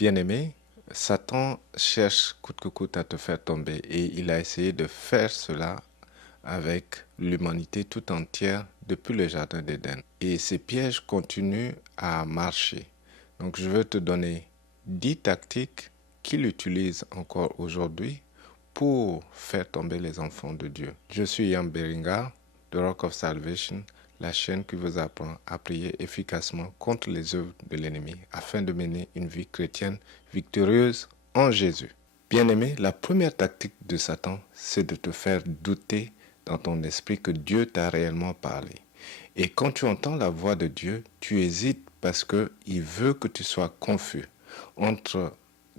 Bien-aimé, Satan cherche coûte que coûte à te faire tomber et il a essayé de faire cela avec l'humanité tout entière depuis le Jardin d'Éden. Et ces pièges continuent à marcher. Donc je veux te donner 10 tactiques qu'il utilise encore aujourd'hui pour faire tomber les enfants de Dieu. Je suis Yann Beringa de Rock of Salvation, la chaîne qui vous apprend à prier efficacement contre les œuvres de l'ennemi afin de mener une vie chrétienne victorieuse en Jésus. Bien-aimé, la première tactique de Satan, c'est de te faire douter dans ton esprit que Dieu t'a réellement parlé. Et quand tu entends la voix de Dieu, tu hésites parce qu'il veut que tu sois confus entre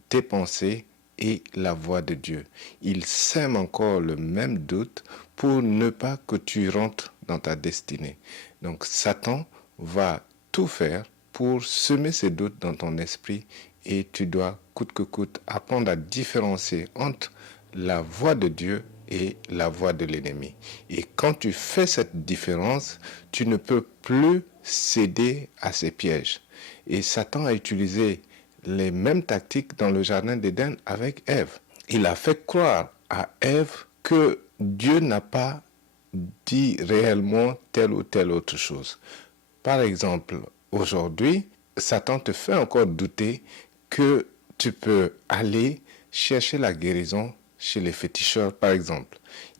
tes pensées et la voix de Dieu. Il sème encore le même doute pour ne pas que tu rentres dans ta destinée. Donc Satan va tout faire pour semer ces doutes dans ton esprit et tu dois coûte que coûte apprendre à différencier entre la voix de Dieu et la voix de l'ennemi. Et quand tu fais cette différence, tu ne peux plus céder à ces pièges. Et Satan a utilisé les mêmes tactiques dans le jardin d'Éden avec Ève. Il a fait croire à Ève que Dieu n'a pas dit réellement telle ou telle autre chose. Par exemple, aujourd'hui, Satan te fait encore douter que tu peux aller chercher la guérison chez les féticheurs, par exemple.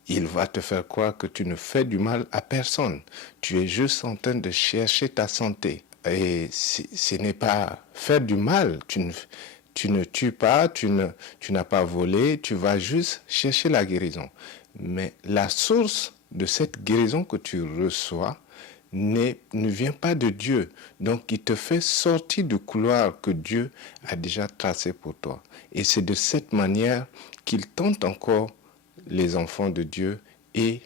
Il va te faire croire que tu ne fais du mal à personne. Tu es juste en train de chercher ta santé. Et ce n'est pas faire du mal. Tu ne tues pas, tu n'as pas volé, tu vas juste chercher la guérison. Mais la source de cette guérison que tu reçois ne vient pas de Dieu. Donc, il te fait sortir du couloir que Dieu a déjà tracé pour toi. Et c'est de cette manière qu'il tente encore les enfants de Dieu et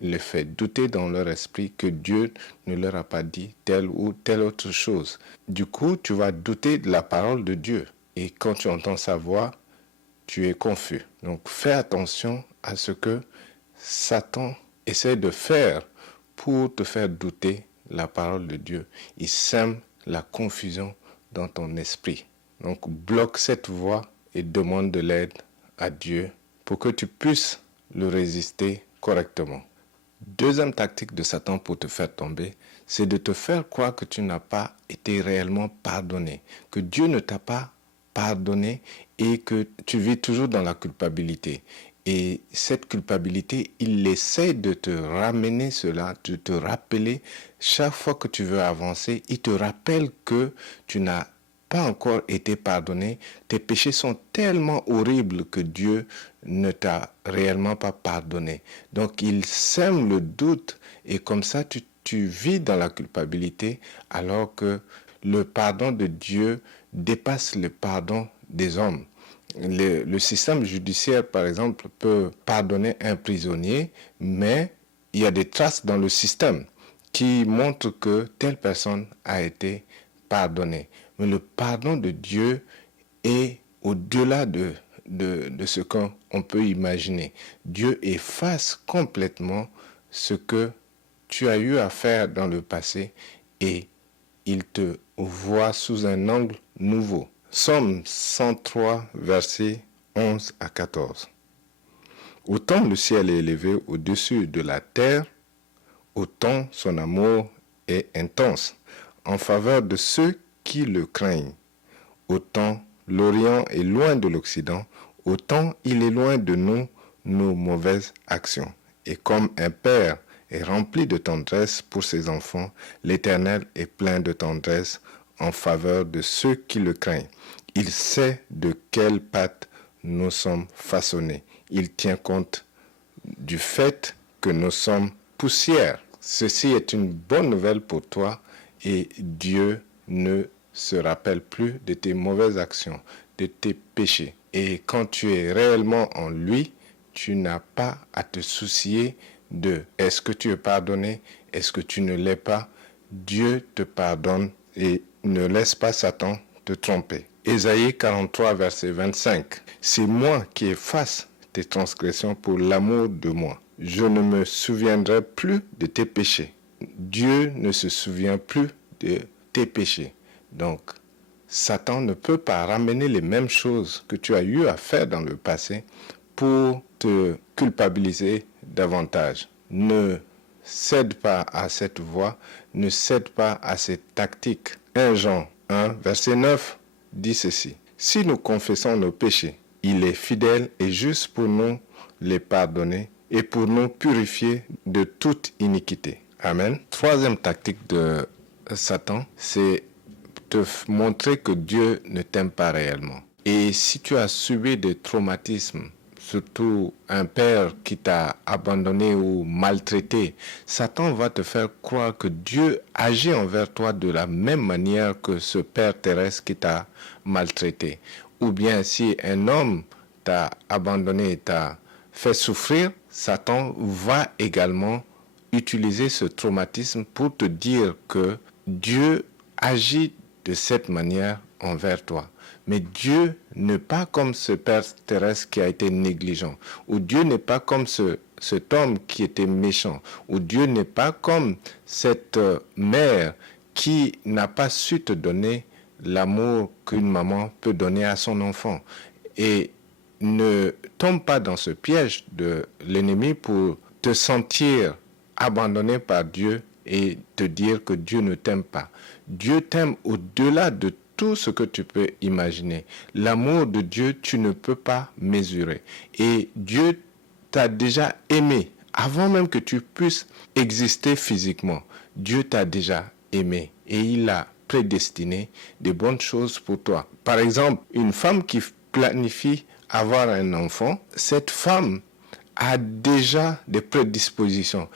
les fait douter dans leur esprit que Dieu ne leur a pas dit telle ou telle autre chose. Du coup, tu vas douter de la parole de Dieu. Et quand tu entends sa voix, tu es confus. Donc, fais attention à ce que Satan essaie de faire pour te faire douter la parole de Dieu. Il sème la confusion dans ton esprit. Donc, bloque cette voie et demande de l'aide à Dieu pour que tu puisses le résister correctement. Deuxième tactique de Satan pour te faire tomber, c'est de te faire croire que tu n'as pas été réellement pardonné, que Dieu ne t'a pas pardonné et que tu vis toujours dans la culpabilité. Et cette culpabilité, il essaie de te ramener cela, de te rappeler chaque fois que tu veux avancer, il te rappelle que tu n'as pas encore été pardonné. Tes péchés sont tellement horribles que Dieu ne t'a réellement pas pardonné. Donc il sème le doute et comme ça tu vis dans la culpabilité alors que le pardon de Dieu dépasse le pardon des hommes. Le système judiciaire, par exemple, peut pardonner un prisonnier, mais il y a des traces dans le système qui montrent que telle personne a été pardonnée. Mais le pardon de Dieu est au-delà de ce qu'on peut imaginer. Dieu efface complètement ce que tu as eu à faire dans le passé et il te voit sous un angle nouveau. Psaume 103, versets 11 à 14. Autant le ciel est élevé au-dessus de la terre, autant son amour est intense en faveur de ceux qui le craignent. Autant l'Orient est loin de l'Occident, autant il est loin de nous nos mauvaises actions. Et comme un père est rempli de tendresse pour ses enfants, l'Éternel est plein de tendresse en faveur de ceux qui le craignent. Il sait de quelle pâte nous sommes façonnés. Il tient compte du fait que nous sommes poussière. Ceci est une bonne nouvelle pour toi et Dieu ne se rappelle plus de tes mauvaises actions, de tes péchés. Et quand tu es réellement en lui, tu n'as pas à te soucier de est-ce que tu es pardonné, est-ce que tu ne l'es pas. Dieu te pardonne et ne laisse pas Satan te tromper. Ésaïe 43, verset 25. C'est moi qui efface tes transgressions pour l'amour de moi. Je ne me souviendrai plus de tes péchés. Dieu ne se souvient plus de tes péchés. Donc, Satan ne peut pas ramener les mêmes choses que tu as eu à faire dans le passé pour te culpabiliser davantage. Ne cède pas à cette voie, ne cède pas à cette tactique. 1 Jean 1, verset 9 dit ceci. Si nous confessons nos péchés, il est fidèle et juste pour nous les pardonner et pour nous purifier de toute iniquité. Amen. Troisième tactique de Satan, c'est te montrer que Dieu ne t'aime pas réellement. Et si tu as subi des traumatismes, surtout un père qui t'a abandonné ou maltraité, Satan va te faire croire que Dieu agit envers toi de la même manière que ce père terrestre qui t'a maltraité. Ou bien si un homme t'a abandonné et t'a fait souffrir, Satan va également utiliser ce traumatisme pour te dire que Dieu agit de cette manière envers toi. Mais Dieu n'est pas comme ce père terrestre qui a été négligent, ou Dieu n'est pas comme cet homme qui était méchant, ou Dieu n'est pas comme cette mère qui n'a pas su te donner l'amour qu'une maman peut donner à son enfant. Et ne tombe pas dans ce piège de l'ennemi pour te sentir abandonné par Dieu et te dire que Dieu ne t'aime pas. Dieu t'aime au-delà de tout ce que tu peux imaginer. L'amour de Dieu, tu ne peux pas mesurer. Et Dieu t'a déjà aimé avant même que tu puisses exister physiquement. Dieu t'a déjà aimé et il a prédestiné des bonnes choses pour toi. Par exemple, une femme qui planifie avoir un enfant, cette femme a déjà des prédispositions.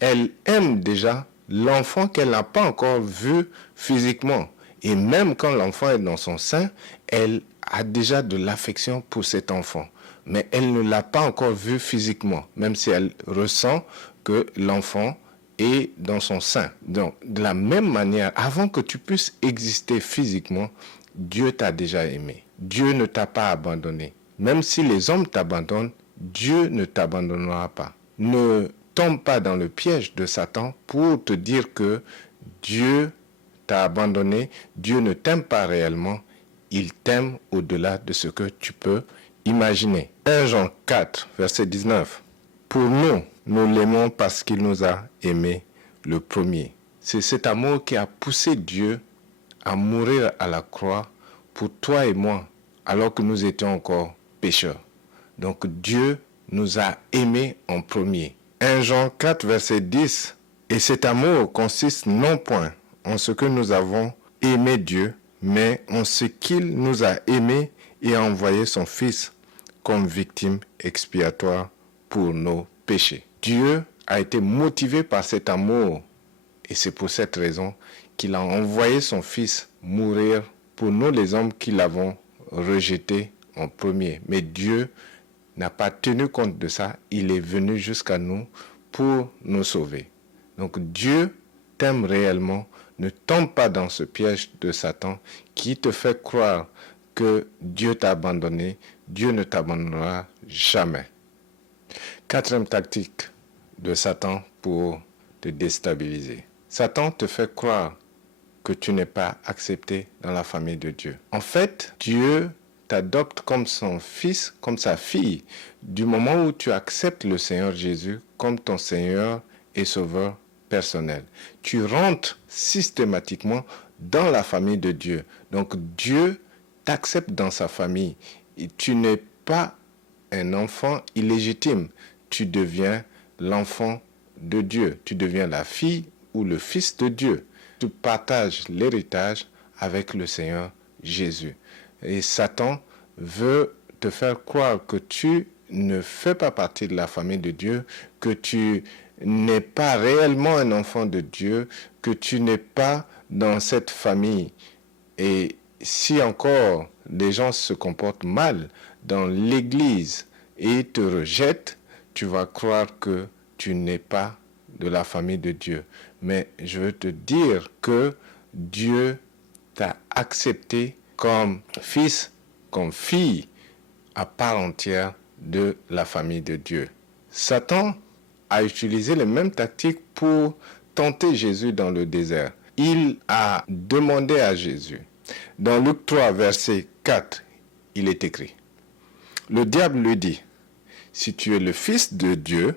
Elle aime déjà l'enfant qu'elle n'a pas encore vu physiquement. Et même quand l'enfant est dans son sein, elle a déjà de l'affection pour cet enfant. Mais elle ne l'a pas encore vu physiquement, même si elle ressent que l'enfant est dans son sein. Donc, de la même manière, avant que tu puisses exister physiquement, Dieu t'a déjà aimé. Dieu ne t'a pas abandonné. Même si les hommes t'abandonnent, Dieu ne t'abandonnera pas. Ne tombe pas dans le piège de Satan pour te dire que Dieu t'a abandonné, Dieu ne t'aime pas réellement, il t'aime au-delà de ce que tu peux imaginer. 1 Jean 4, verset 19. Pour nous, nous l'aimons parce qu'il nous a aimés le premier. C'est cet amour qui a poussé Dieu à mourir à la croix pour toi et moi, alors que nous étions encore pécheurs. Donc Dieu nous a aimés en premier. 1 Jean 4, verset 10. Et cet amour consiste non point en ce que nous avons aimé Dieu, mais en ce qu'il nous a aimés et a envoyé son Fils comme victime expiatoire pour nos péchés. Dieu a été motivé par cet amour et c'est pour cette raison qu'il a envoyé son Fils mourir pour nous les hommes qui l'avons rejeté en premier. Mais Dieu n'a pas tenu compte de ça. Il est venu jusqu'à nous pour nous sauver. Donc Dieu t'aime réellement. Ne tombe pas dans ce piège de Satan qui te fait croire que Dieu t'a abandonné. Dieu ne t'abandonnera jamais. Quatrième tactique de Satan pour te déstabiliser. Satan te fait croire que tu n'es pas accepté dans la famille de Dieu. En fait, Dieu t'adopte comme son fils, comme sa fille, du moment où tu acceptes le Seigneur Jésus comme ton Seigneur et Sauveur personnel. Tu rentres systématiquement dans la famille de Dieu. Donc Dieu t'accepte dans sa famille. Et tu n'es pas un enfant illégitime. Tu deviens l'enfant de Dieu. Tu deviens la fille ou le fils de Dieu. Tu partages l'héritage avec le Seigneur Jésus. Et Satan veut te faire croire que tu ne fais pas partie de la famille de Dieu, que tu n'es pas réellement un enfant de Dieu, que tu n'es pas dans cette famille. Et si encore les gens se comportent mal dans l'église et te rejettent, tu vas croire que tu n'es pas de la famille de Dieu. Mais je veux te dire que Dieu t'a accepté comme fils, comme fille à part entière de la famille de Dieu. Satan a utilisé les mêmes tactiques pour tenter Jésus dans le désert. Il a demandé à Jésus Dans Luc 3, verset 4, il est écrit, le diable lui dit, si tu es le Fils de Dieu,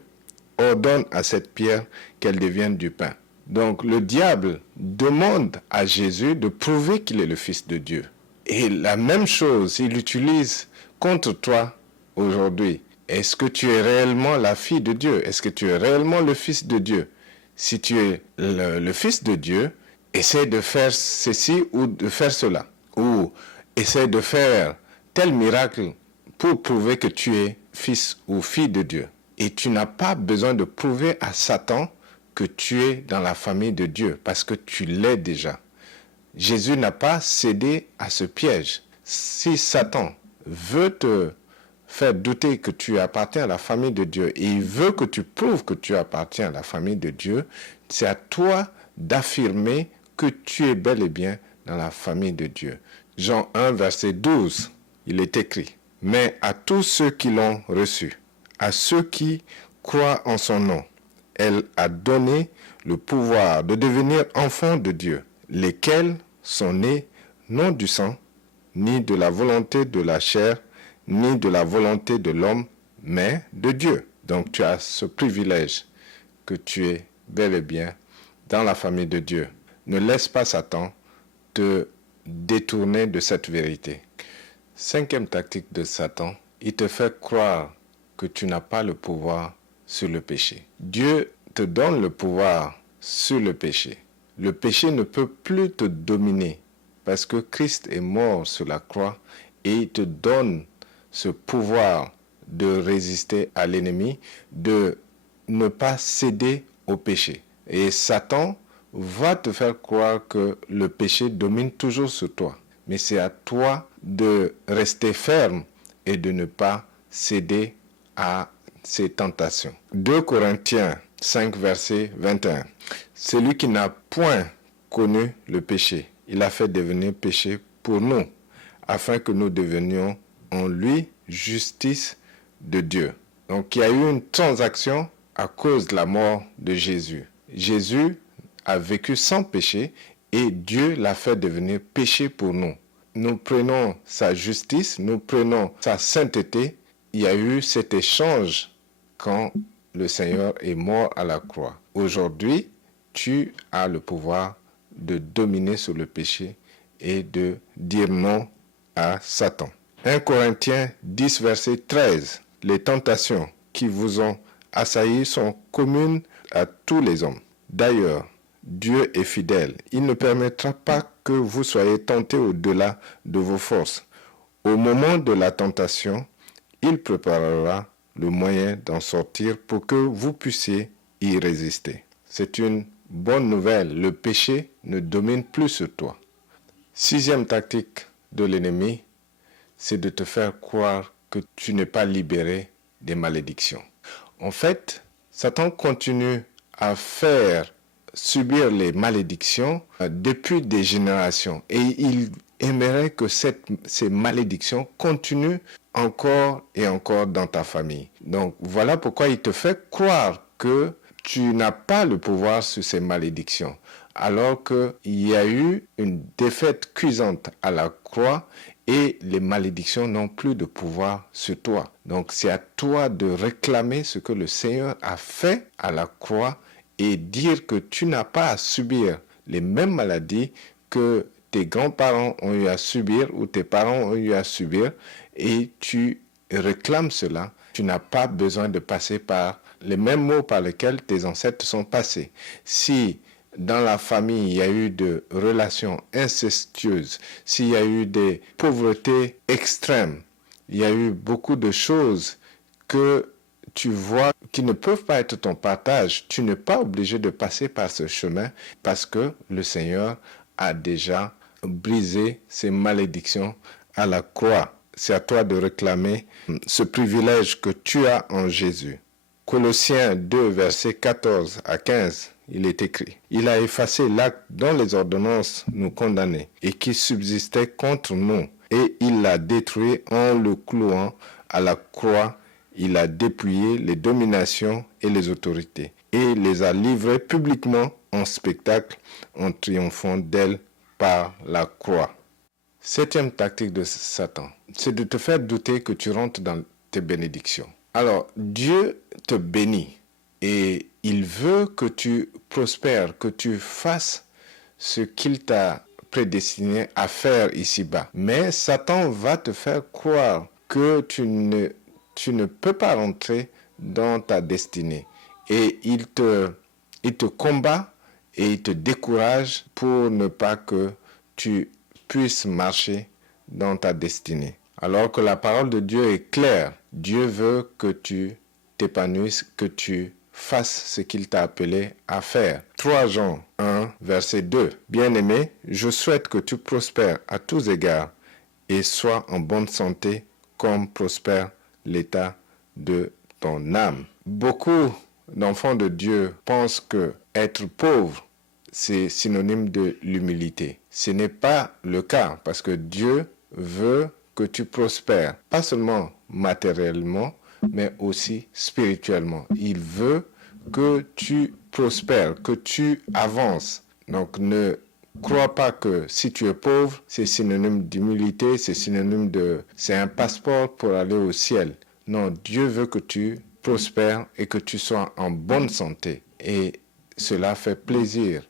ordonne à cette pierre qu'elle devienne du pain. Donc le diable demande à Jésus de prouver qu'il est le Fils de Dieu. Et la même chose, il utilise contre toi aujourd'hui. Est-ce que tu es réellement la fille de Dieu? Est-ce que tu es réellement le Fils de Dieu? Si tu es le Fils de Dieu, essaie de faire ceci ou de faire cela. Ou essaie de faire tel miracle pour prouver que tu es fils ou fille de Dieu. Et tu n'as pas besoin de prouver à Satan que tu es dans la famille de Dieu, parce que tu l'es déjà. Jésus n'a pas cédé à ce piège. Si Satan veut te faire douter que tu appartiens à la famille de Dieu et il veut que tu prouves que tu appartiens à la famille de Dieu, c'est à toi d'affirmer que tu es bel et bien dans la famille de Dieu. Jean 1, verset 12, il est écrit, « Mais à tous ceux qui l'ont reçu, à ceux qui croient en son nom, elle a donné le pouvoir de devenir enfants de Dieu, lesquels sont nés non du sang, ni de la volonté de la chair, ni de la volonté de l'homme, mais de Dieu. » Donc tu as ce privilège que tu es bel et bien dans la famille de Dieu. Ne laisse pas Satan te détourner de cette vérité. Cinquième tactique de Satan, il te fait croire que tu n'as pas le pouvoir sur le péché. Dieu te donne le pouvoir sur le péché. Le péché ne peut plus te dominer parce que Christ est mort sur la croix et il te donne ce pouvoir de résister à l'ennemi, de ne pas céder au péché. Et Satan va te faire croire que le péché domine toujours sur toi. Mais c'est à toi de rester ferme et de ne pas céder à ces tentations. 2 Corinthiens 5, verset 21. Celui qui n'a point connu le péché, il a fait devenir péché pour nous, afin que nous devenions en lui justice de Dieu. Donc il y a eu une transaction à cause de la mort de Jésus. Jésus a vécu sans péché et Dieu l'a fait devenir péché pour nous. Nous prenons sa justice, nous prenons sa sainteté. Il y a eu cet échange quand le Seigneur est mort à la croix. Aujourd'hui, tu as le pouvoir de dominer sur le péché et de dire non à Satan. 1 Corinthiens 10, verset 13. Les tentations qui vous ont assaillis sont communes à tous les hommes. D'ailleurs, Dieu est fidèle. Il ne permettra pas que vous soyez tentés au-delà de vos forces. Au moment de la tentation, il préparera le moyen d'en sortir pour que vous puissiez y résister. C'est une bonne nouvelle. Le péché ne domine plus sur toi. Sixième tactique de l'ennemi, c'est de te faire croire que tu n'es pas libéré des malédictions. En fait, Satan continue à faire subir les malédictions depuis des générations et il aimerait que ces malédictions continuent encore et encore dans ta famille. Donc voilà pourquoi il te fait croire que tu n'as pas le pouvoir sur ces malédictions, alors qu'il y a eu une défaite cuisante à la croix et les malédictions n'ont plus de pouvoir sur toi. Donc c'est à toi de réclamer ce que le Seigneur a fait à la croix et dire que tu n'as pas à subir les mêmes maladies que tes grands-parents ont eu à subir ou tes parents ont eu à subir et tu réclames cela. Tu n'as pas besoin de passer par les mêmes maux par lesquels tes ancêtres sont passés. Si dans la famille, il y a eu de relations incestueuses, s'il y a eu des pauvretés extrêmes, il y a eu beaucoup de choses que tu vois qui ne peuvent pas être ton partage, tu n'es pas obligé de passer par ce chemin parce que le Seigneur a déjà brisé ces malédictions à la croix. C'est à toi de réclamer ce privilège que tu as en Jésus. Colossiens 2, versets 14 à 15, il est écrit, « Il a effacé l'acte dont les ordonnances nous condamnaient et qui subsistait contre nous, et il l'a détruit en le clouant à la croix. Il a dépouillé les dominations et les autorités et les a livrées publiquement en spectacle en triomphant d'elles par la croix. » Septième tactique de Satan, c'est de te faire douter que tu rentres dans tes bénédictions. Alors, Dieu te bénit et il veut que tu prospères, que tu fasses ce qu'il t'a prédestiné à faire ici-bas. Mais Satan va te faire croire que tu ne peux pas rentrer dans ta destinée. Et il te combat et il te décourage pour ne pas que tu puisses marcher dans ta destinée. Alors que la parole de Dieu est claire. Dieu veut que tu t'épanouisses, que tu fasses ce qu'il t'a appelé à faire. 3 Jean 1, verset 2. Bien-aimé, je souhaite que tu prospères à tous égards et sois en bonne santé comme prospère l'état de ton âme. Beaucoup d'enfants de Dieu pensent que être pauvre, c'est synonyme de l'humilité. Ce n'est pas le cas parce que Dieu veut que tu prospères, pas seulement matériellement, mais aussi spirituellement. Il veut que tu prospères, que tu avances. Donc ne crois pas que si tu es pauvre, c'est synonyme d'humilité, c'est un passeport pour aller au ciel. Non, Dieu veut que tu prospères et que tu sois en bonne santé. Et cela fait plaisir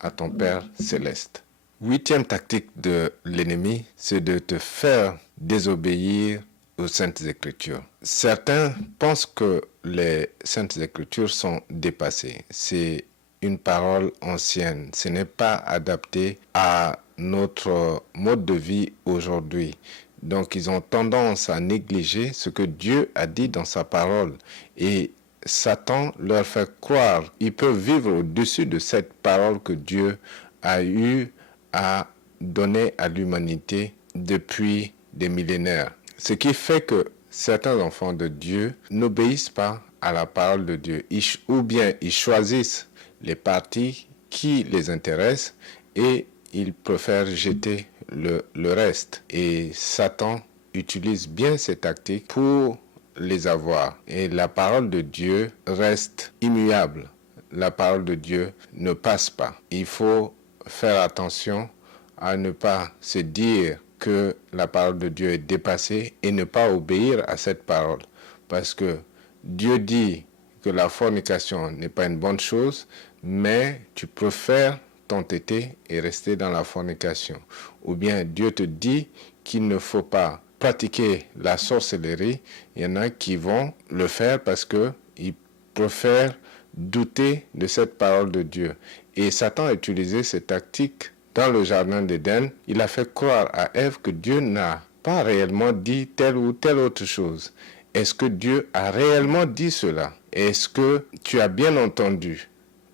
à ton Père céleste. 8e tactique de l'ennemi, c'est de te faire désobéir aux Saintes Écritures. Certains pensent que les Saintes Écritures sont dépassées. C'est une parole ancienne. Ce n'est pas adapté à notre mode de vie aujourd'hui. Donc, ils ont tendance à négliger ce que Dieu a dit dans sa parole. Et Satan leur fait croire qu'ils peuvent vivre au-dessus de cette parole que Dieu a eu à donner à l'humanité depuis des millénaires. Ce qui fait que certains enfants de Dieu n'obéissent pas à la parole de Dieu, ou bien ils choisissent les parties qui les intéressent et ils préfèrent jeter le reste. Et Satan utilise bien ces tactiques pour les avoir. Et la parole de Dieu reste immuable. La parole de Dieu ne passe pas. Il faut faire attention à ne pas se dire que la parole de Dieu est dépassée et ne pas obéir à cette parole. Parce que Dieu dit que la fornication n'est pas une bonne chose, mais tu préfères t'entêter et rester dans la fornication. Ou bien Dieu te dit qu'il ne faut pas pratiquer la sorcellerie. Il y en a qui vont le faire parce qu'ils préfèrent douter de cette parole de Dieu. Et Satan a utilisé cette tactique dans le jardin d'Éden. Il a fait croire à Ève que Dieu n'a pas réellement dit telle ou telle autre chose. Est-ce que Dieu a réellement dit cela? Est-ce que tu as bien entendu?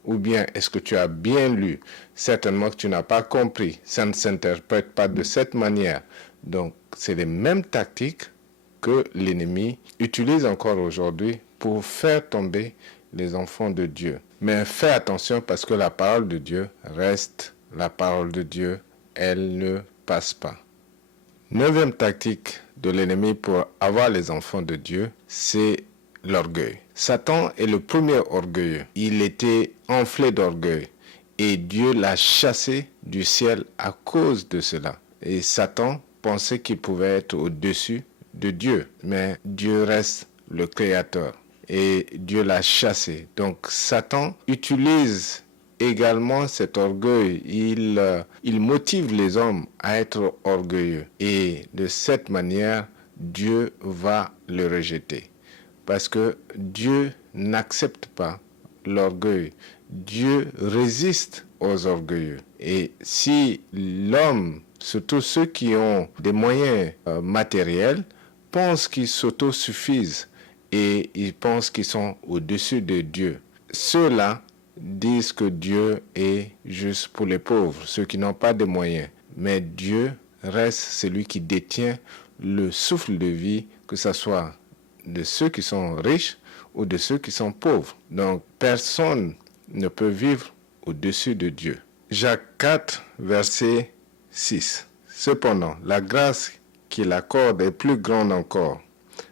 Ou bien est-ce que tu as bien lu? Certainement que tu n'as pas compris. Ça ne s'interprète pas de cette manière. Donc, c'est les mêmes tactiques que l'ennemi utilise encore aujourd'hui pour faire tomber les enfants de Dieu. Mais fais attention parce que la parole de Dieu reste la parole de Dieu. Elle ne passe pas. 9e tactique de l'ennemi pour avoir les enfants de Dieu, c'est l'orgueil. Satan est le premier orgueilleux. Il était enflé d'orgueil et Dieu l'a chassé du ciel à cause de cela. Et Satan pensait qu'il pouvait être au-dessus de Dieu, mais Dieu reste le créateur et Dieu l'a chassé. Donc Satan utilise également cet orgueil, il motive les hommes à être orgueilleux et de cette manière Dieu va le rejeter parce que Dieu n'accepte pas l'orgueil. Dieu résiste aux orgueilleux. Et si l'homme, surtout ceux qui ont des moyens matériels, pensent qu'ils s'autosuffisent et ils pensent qu'ils sont au-dessus de Dieu, ceux-là disent que Dieu est juste pour les pauvres, ceux qui n'ont pas de moyens. Mais Dieu reste celui qui détient le souffle de vie, que ce soit de ceux qui sont riches ou de ceux qui sont pauvres. Donc, personne ne peut vivre au-dessus de Dieu. Jacques 4, verset 6. Cependant, la grâce qu'il accorde est plus grande encore.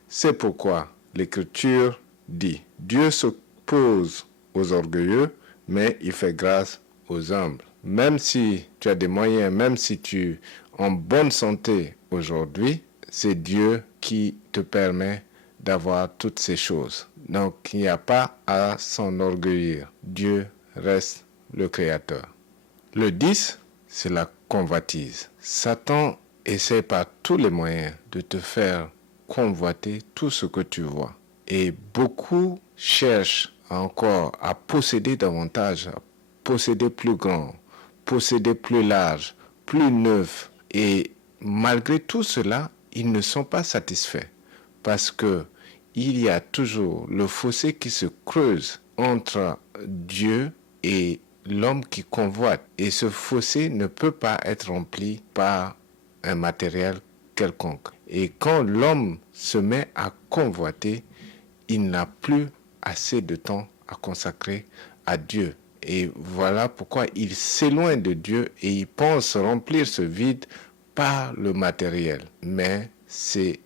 C'est pourquoi l'Écriture dit, Dieu s'oppose aux orgueilleux, mais il fait grâce aux humbles. Même si tu as des moyens, même si tu en bonne santé aujourd'hui, c'est Dieu qui te permet d'avoir toutes ces choses. Donc, il n'y a pas à s'enorgueillir. Dieu reste le Créateur. Le 10, c'est la convoitise. Satan essaie par tous les moyens de te faire convoiter tout ce que tu vois. Et beaucoup cherchent encore à posséder davantage, à posséder plus grand, posséder plus large, plus neuf. Et malgré tout cela, ils ne sont pas satisfaits parce que il y a toujours le fossé qui se creuse entre Dieu et l'homme qui convoite. Et ce fossé ne peut pas être rempli par un matériel quelconque. Et quand l'homme se met à convoiter, il n'a plus assez de temps à consacrer à Dieu. Et voilà pourquoi il s'éloigne de Dieu et il pense remplir ce vide par le matériel. Mais c'est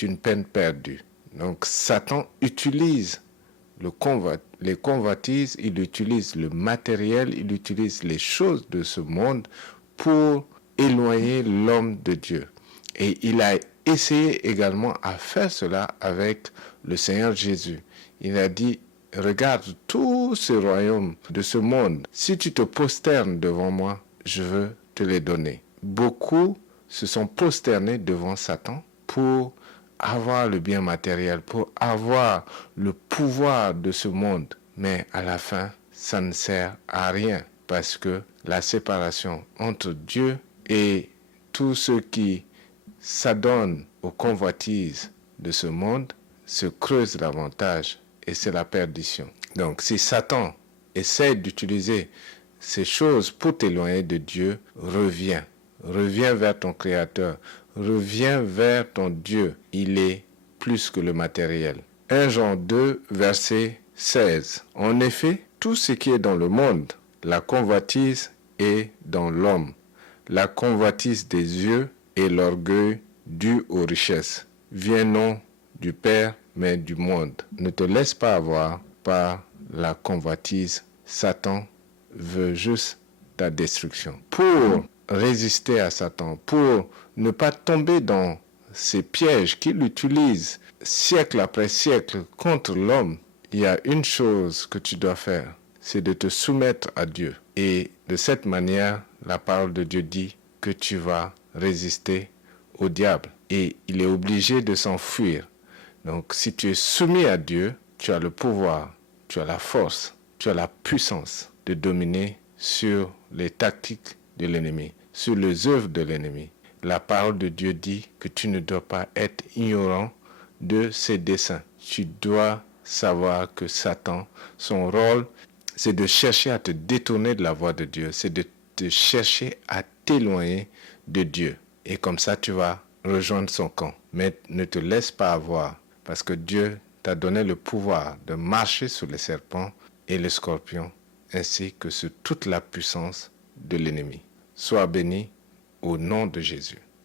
une peine perdue. Donc Satan utilise les convoitises, il utilise le matériel, il utilise les choses de ce monde pour éloigner l'homme de Dieu. Et il a essayé également à faire cela avec le Seigneur Jésus. Il a dit, regarde tous ces royaumes de ce monde. Si tu te prosternes devant moi, je veux te les donner. Beaucoup se sont prosternés devant Satan pour avoir le bien matériel, pour avoir le pouvoir de ce monde. Mais à la fin, ça ne sert à rien parce que la séparation entre Dieu et tous ceux qui s'adonnent aux convoitises de ce monde se creuse davantage et c'est la perdition. Donc si Satan essaie d'utiliser ces choses pour t'éloigner de Dieu, reviens vers ton Créateur, reviens vers ton Dieu. Il est plus que le matériel. 1 Jean 2, verset 16. En effet, tout ce qui est dans le monde, la convoitise est dans l'homme. La convoitise des yeux et l'orgueil dû aux richesses vient non du Père, mais du monde. Ne te laisse pas avoir par la convoitise. Satan veut juste ta destruction. Pour résister à Satan, pour ne pas tomber dans ces pièges qu'il utilise siècle après siècle contre l'homme, il y a une chose que tu dois faire, c'est de te soumettre à Dieu. Et de cette manière, la parole de Dieu dit que tu vas résister au diable. Et il est obligé de s'enfuir. Donc si tu es soumis à Dieu, tu as le pouvoir, tu as la force, tu as la puissance de dominer sur les tactiques de l'ennemi, sur les œuvres de l'ennemi. La parole de Dieu dit que tu ne dois pas être ignorant de ses desseins. Tu dois savoir que Satan, son rôle, c'est de chercher à te détourner de la voie de Dieu, c'est de te chercher à t'éloigner de Dieu. Et comme ça, tu vas rejoindre son camp. Mais ne te laisse pas avoir, parce que Dieu t'a donné le pouvoir de marcher sur les serpents et les scorpions, ainsi que sur toute la puissance de l'ennemi. Sois béni au nom de Jésus.